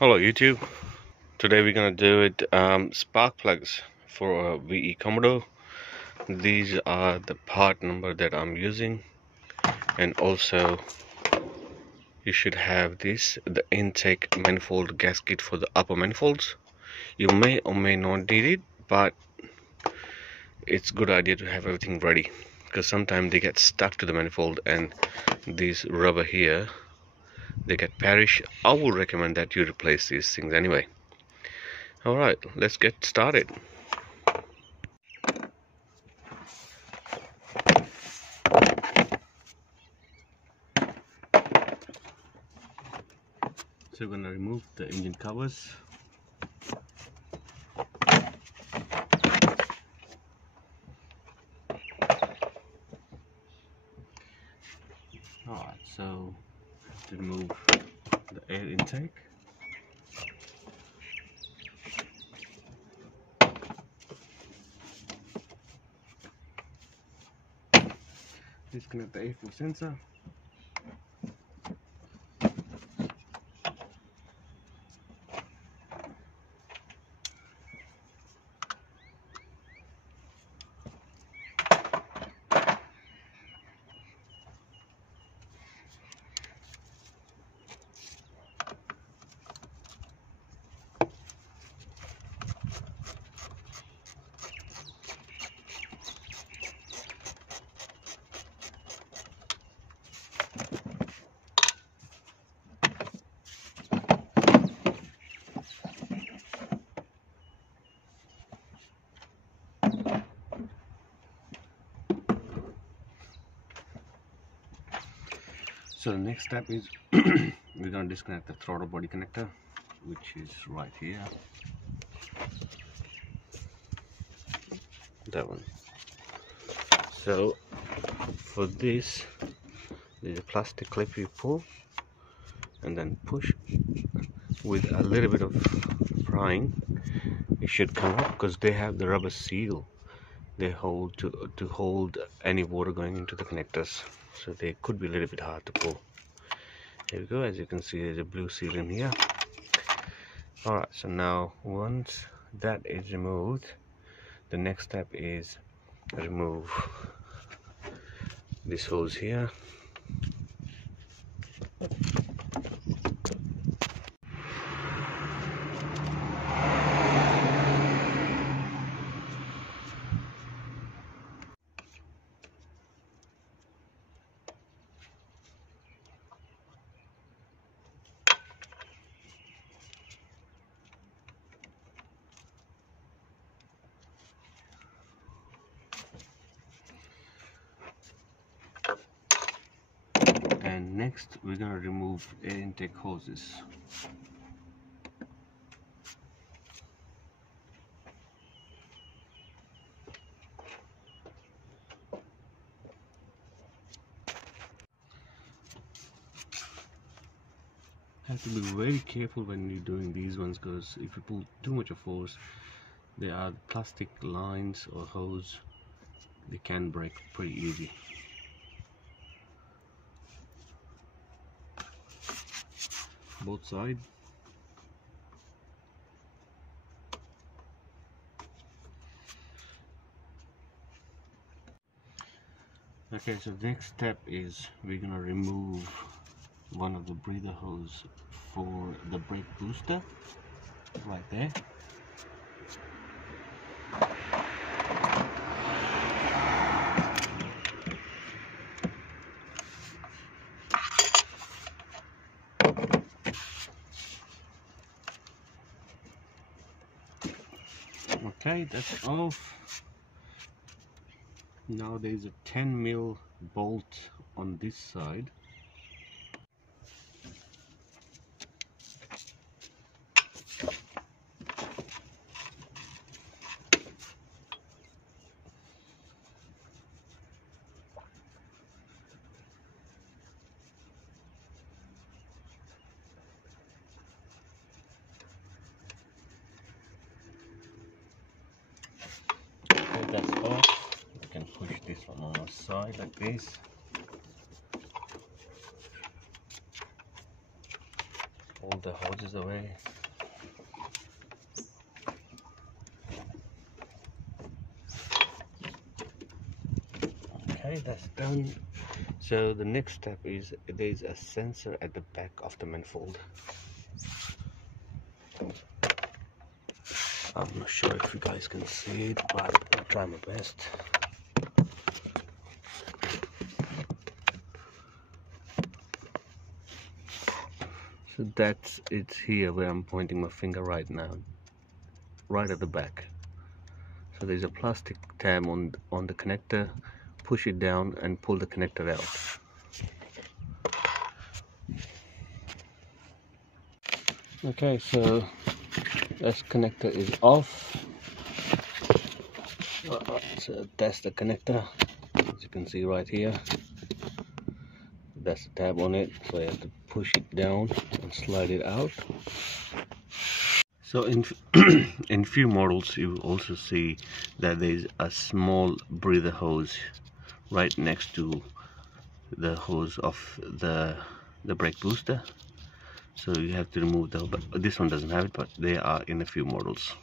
Hello YouTube. Today we're gonna do it spark plugs for a VE Commodore. These are the part number that I'm using, and also you should have the intake manifold gasket for the upper manifolds. You may or may not need it, but it's a good idea to have everything ready because sometimes they get stuck to the manifold and these rubber here they get perish. I would recommend that you replace these things anyway. Alright, let's get started. So we're going to remove the engine covers. Alright, so to remove the air intake. Disconnect the airflow sensor. So the next step is we're going to disconnect the throttle body connector, which is right here. That one. So for this, there's a plastic clip you pull and then push with a little bit of prying. It should come up because they have the rubber seal. They hold to hold any water going into the connectors, so they could be a little bit hard to pull. Here we go. As you can see, there's a blue seal in here. Alright, so now once that is removed, the next step is remove this hose here. And next we're going to remove air intake hoses. Have to be very careful when you're doing these ones, because if you pull too much of force, there are plastic lines or hose, they can break pretty easy. Both sides. Okay, so next step is we're gonna remove one of the breather hose for the brake booster right there. Okay, that's off. Now there's a 10mm bolt on this side. Okay, that's off. You can push this one on the side like this. all the hoses away. Okay, that's done. So the next step is there's a sensor at the back of the manifold. I'm not sure if you guys can see it, but I'll try my best. So that's it here where I'm pointing my finger right now, right at the back. So there's a plastic tab on the connector. Push it down and pull the connector out. Okay, so this connector is off. So that's the connector, as you can see right here. That's the tab on it, so you have to push it down and slide it out. So in in few models you also see that there's a small breather hose right next to the hose of the brake booster, so you have to remove that, but this one doesn't have it, but they are in a few models.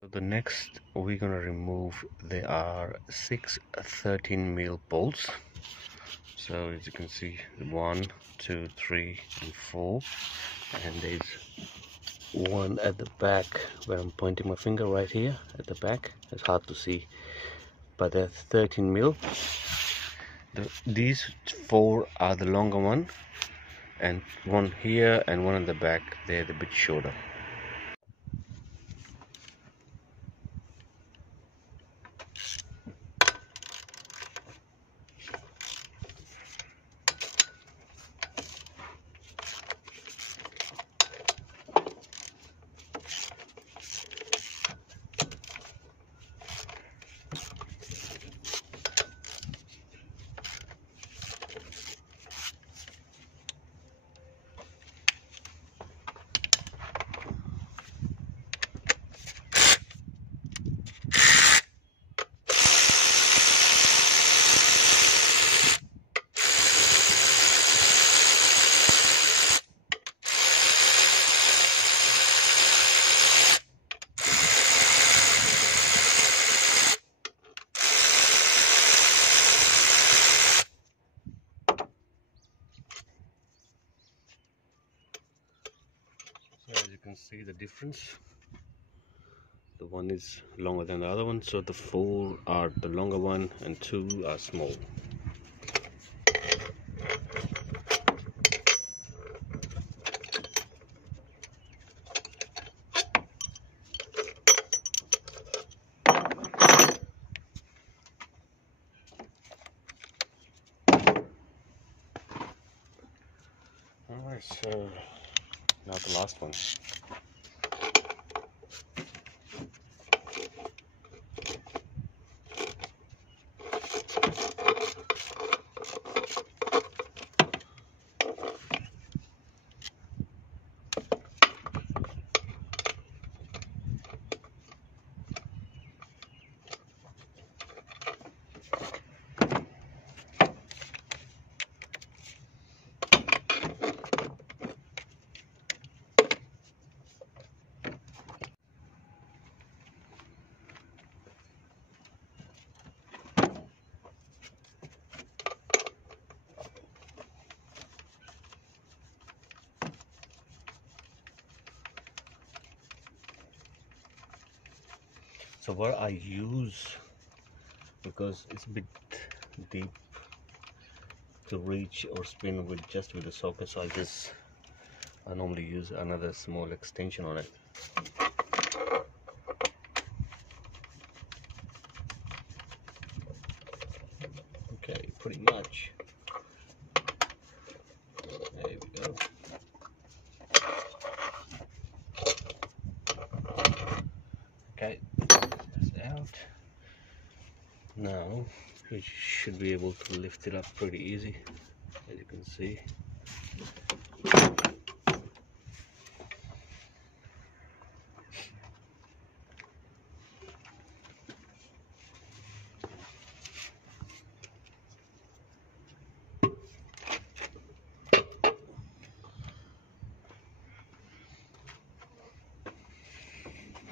So the next we're gonna remove, there are 6 13mm bolts. So as you can see, 1 2 3 and 4, and there's one at the back where I'm pointing my finger right here at the back. It's hard to see, but they're 13mm. These 4 are the longer one, and one here and one in the back, they're the bit shorter. So as you can see the difference, the one is longer than the other one, so the 4 are the longer one and 2 are small. Alright, so now the last one. So what I use, because it's a bit deep to reach or spin with just with the socket, so I normally use another small extension on it. Okay, pretty much. There we go. Okay, that's out. Now you should be able to lift it up pretty easy, as you can see.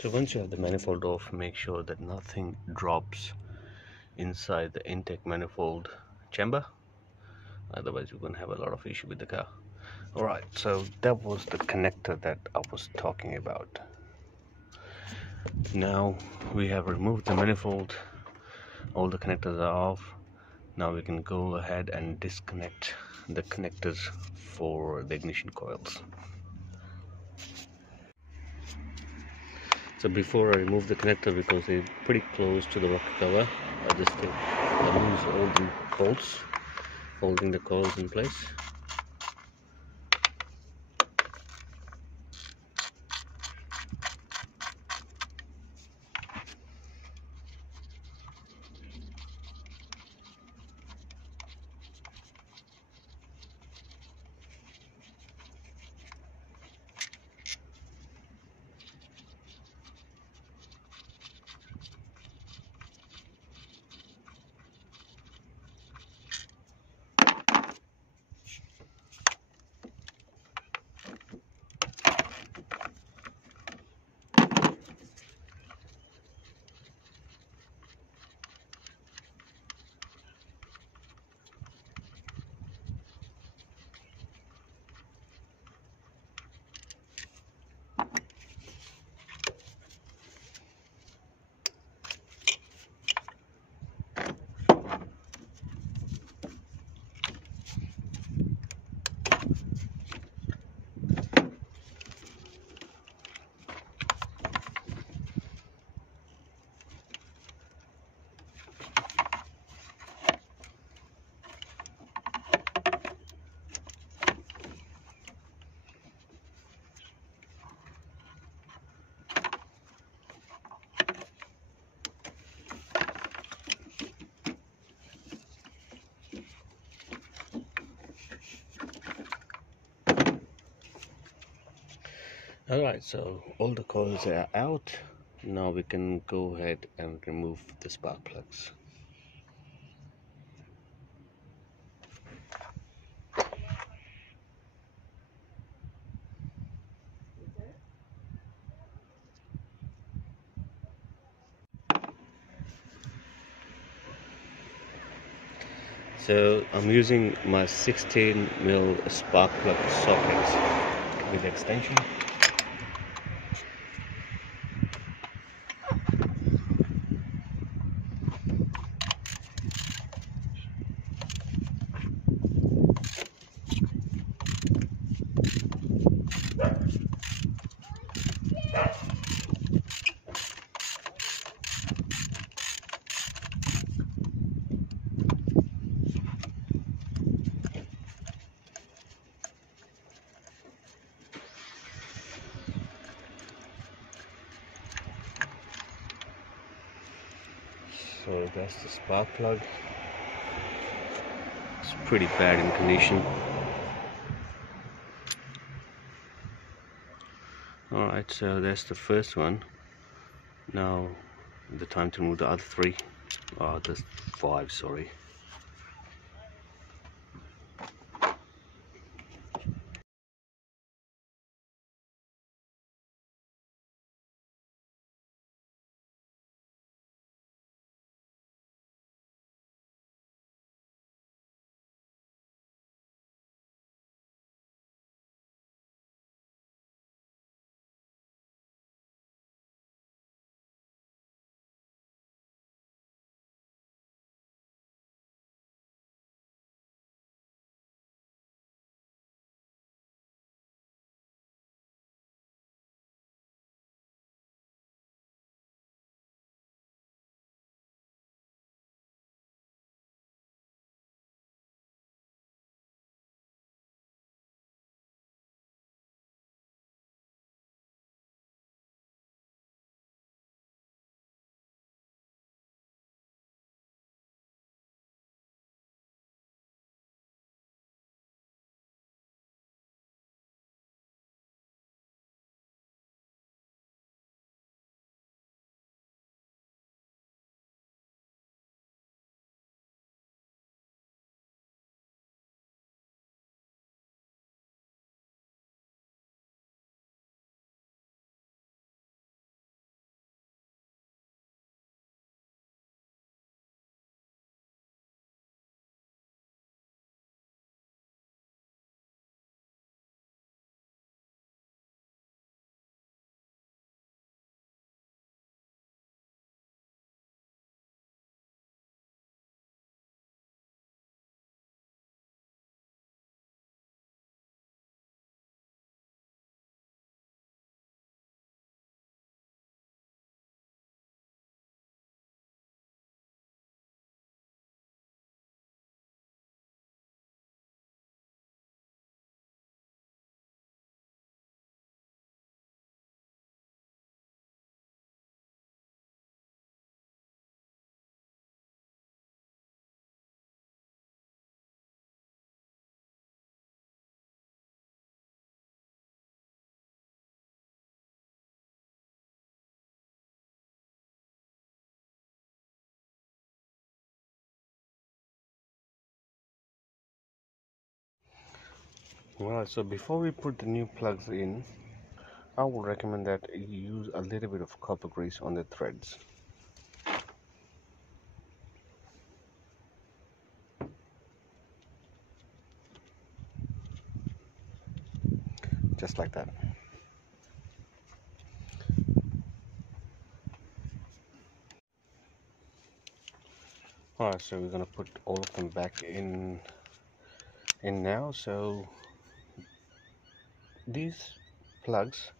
So once you have the manifold off, make sure that nothing drops inside the intake manifold chamber, otherwise you're going to have a lot of issue with the car. Alright, so that was the connector that I was talking about. Now we have removed the manifold, all the connectors are off. Now we can go ahead and disconnect the connectors for the ignition coils. So before I remove the connector, because they're pretty close to the rocker cover, I just use all the bolts holding the coils in place. Alright, so all the coils are out. Now we can go ahead and remove the spark plugs. So I'm using my 16mm spark plug sockets with extension. So that's the spark plug. It's pretty bad in condition. Alright, so that's the first one. Now the time to remove the other three. There's 5, sorry. Alright, so before we put the new plugs in, I would recommend that you use a little bit of copper grease on the threads. Just like that. Alright, so we're gonna put all of them back in now. So these plugs,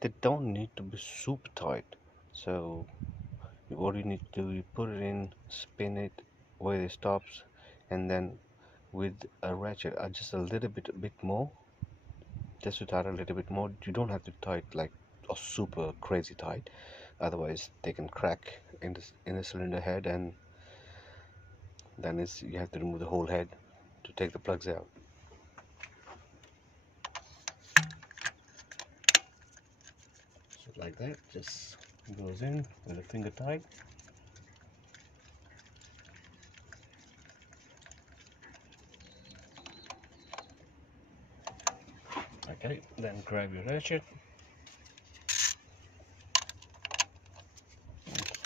they don't need to be super tight. So what you need to do, you put it in, spin it where it stops, and then with a ratchet adjust a little bit more, just to tighten a little bit more. You don't have to tight like a super crazy tight, otherwise they can crack in the cylinder head, and then you have to remove the whole head to take the plugs out. So like that, just goes in with a finger tight. Okay, then grab your ratchet,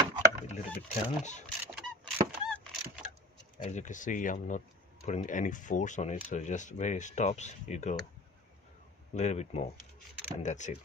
a little bit turns. As you can see, I'm not putting any force on it, so just where it stops, you go a little bit more, and that's it.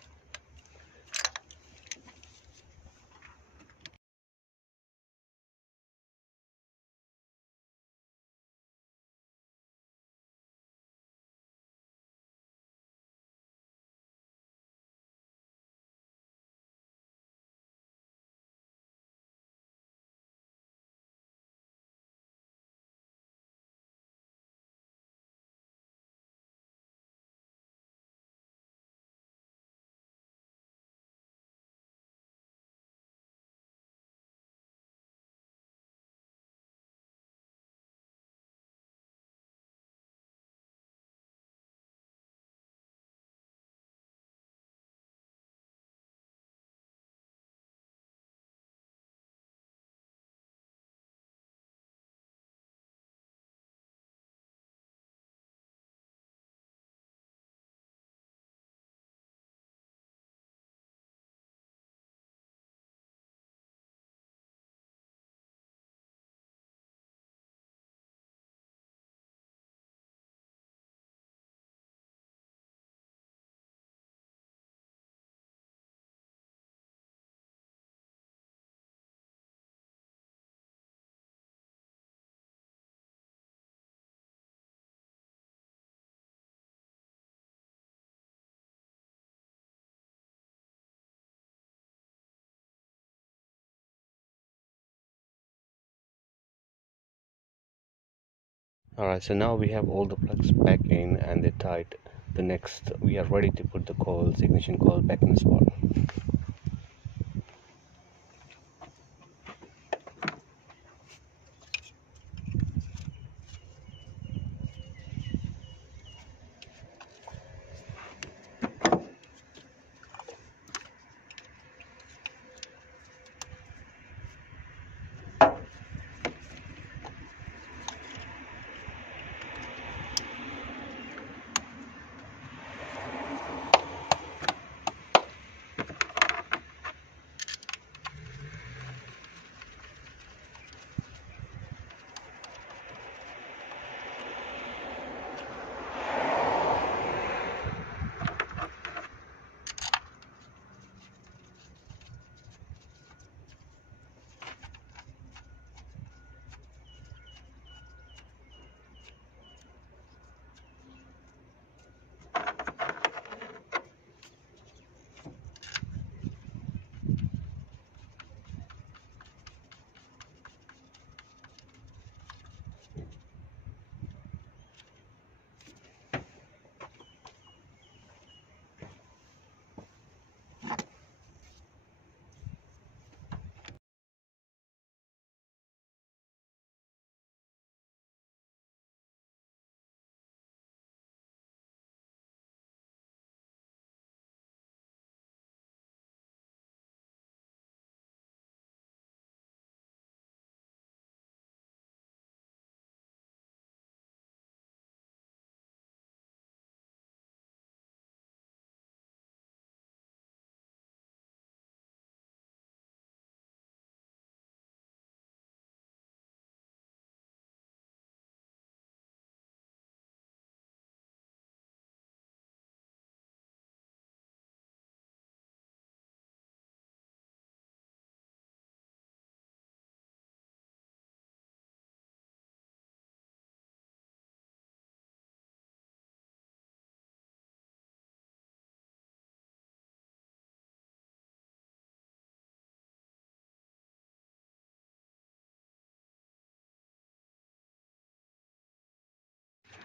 Alright, so now we have all the plugs back in and they're tight. The next, we are ready to put the coils, ignition coil, back in the spot.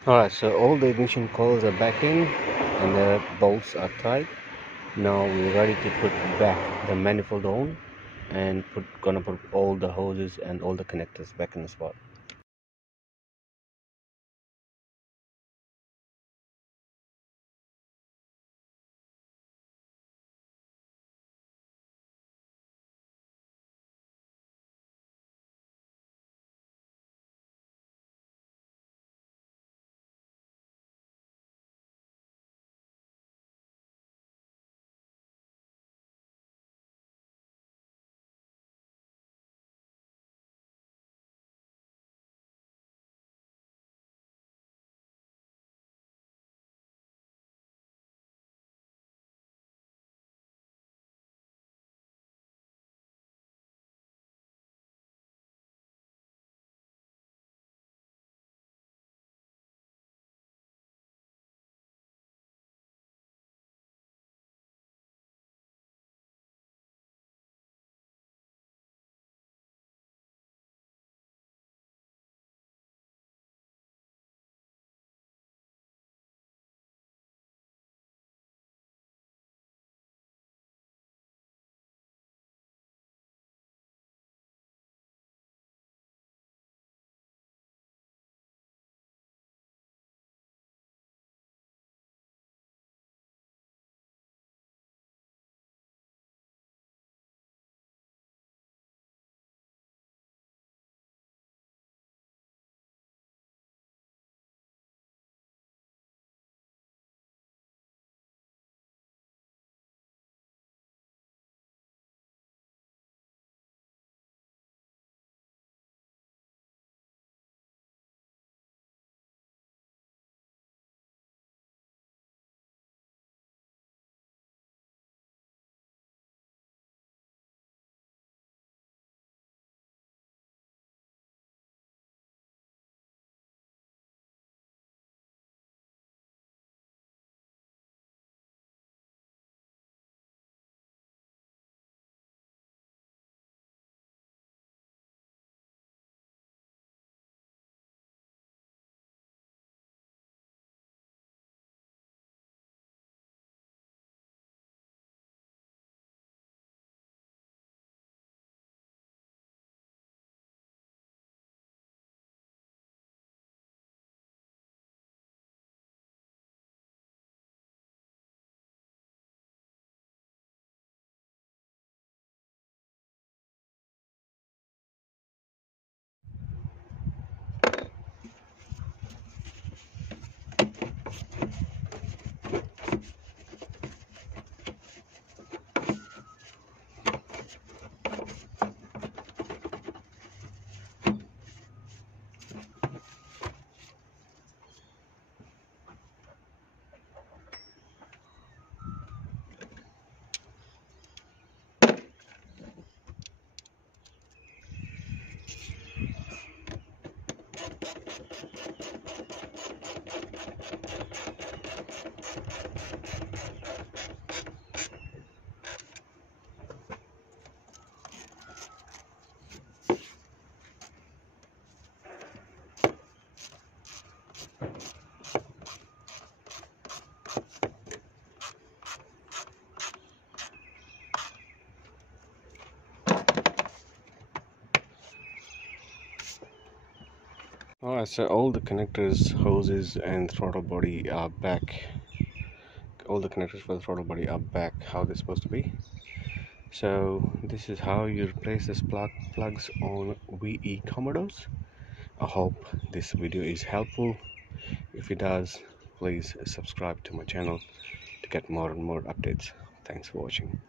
Alright, so all the ignition coils are back in and the bolts are tight. Now we're ready to put back the manifold on and gonna put all the hoses and all the connectors back in the spot. Alright, so all the connectors, hoses and throttle body are back. All the connectors for the throttle body are back how they're supposed to be. So this is how you replace the plugs on VE Commodores. I hope this video is helpful. If it does, please subscribe to my channel to get more and more updates. Thanks for watching.